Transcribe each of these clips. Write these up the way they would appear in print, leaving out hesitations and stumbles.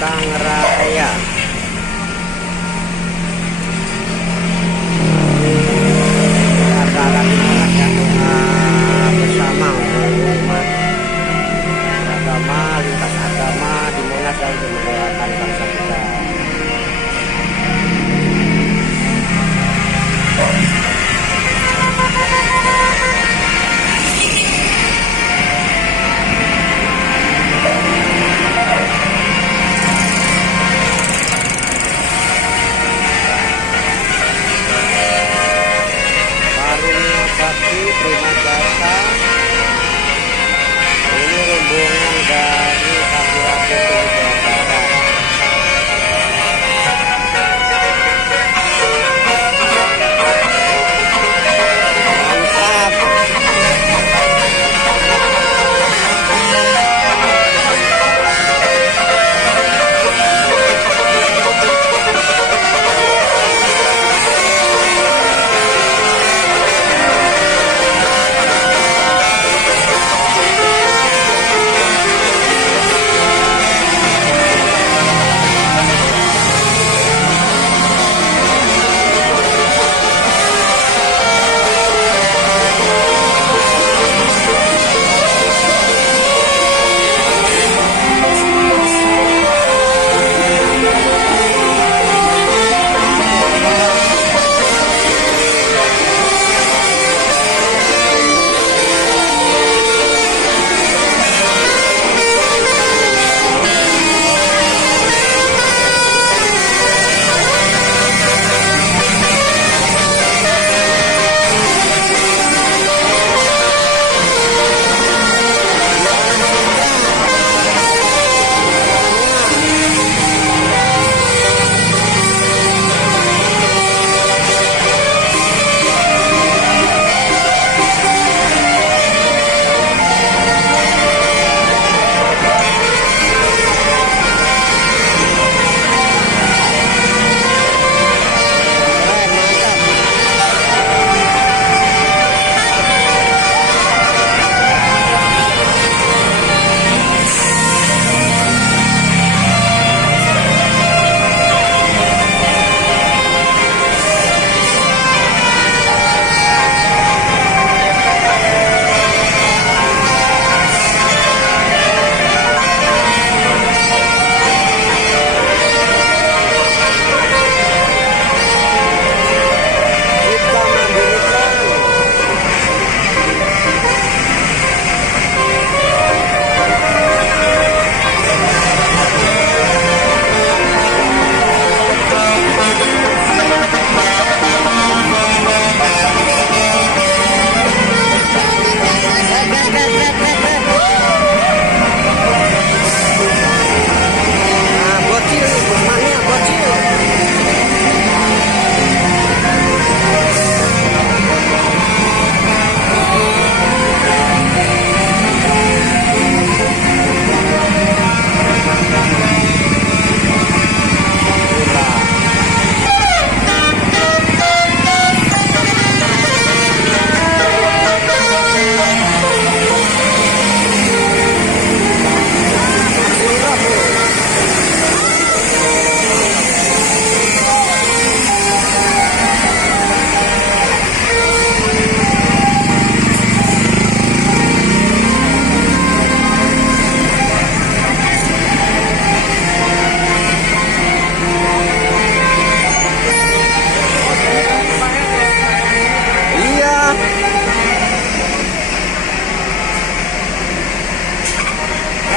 Batang Raya. Acara bersama umat agama, lintas agama di Monas dan untuk menggerakkan bangsa kita. Terima kasih. Ini rombongan dari Kabupaten Jawa Barat. Mantap.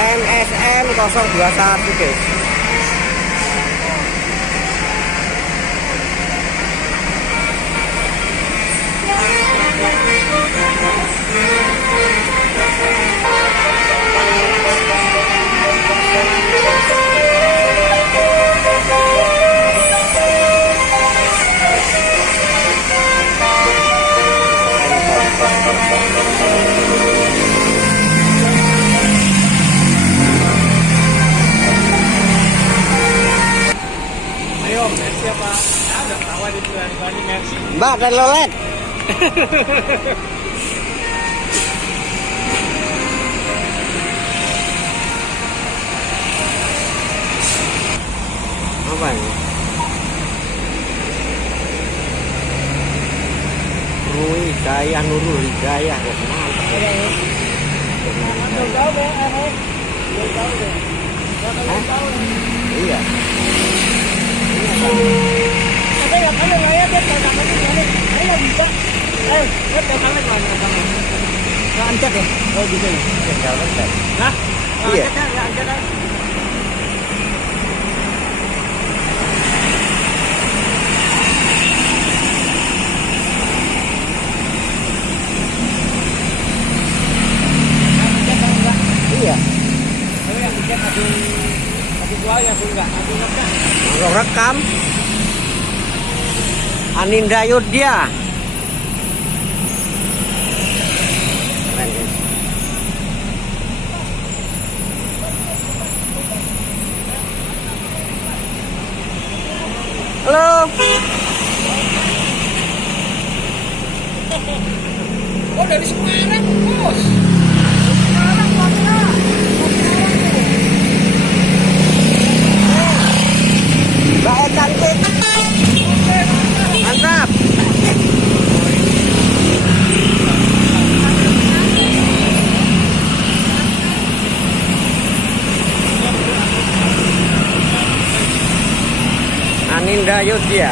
NSM 021 guys. Mbak, dan lolet. Apa ini? Rui Hidayah, Nurul Hidayah. Mantap. Iya. Angkat ya? Oh gitu ya? Hah? Iya. Angkat aja. Iya. Tapi yang angkat aku buaya pun enggak, aku rekam. Rekam. Aninda Yudya. Keren, guys. Halo. Oh dari Semarang, bos. Semarang, Bangka. Mbak cantik. Mantap. Aninda Yudya.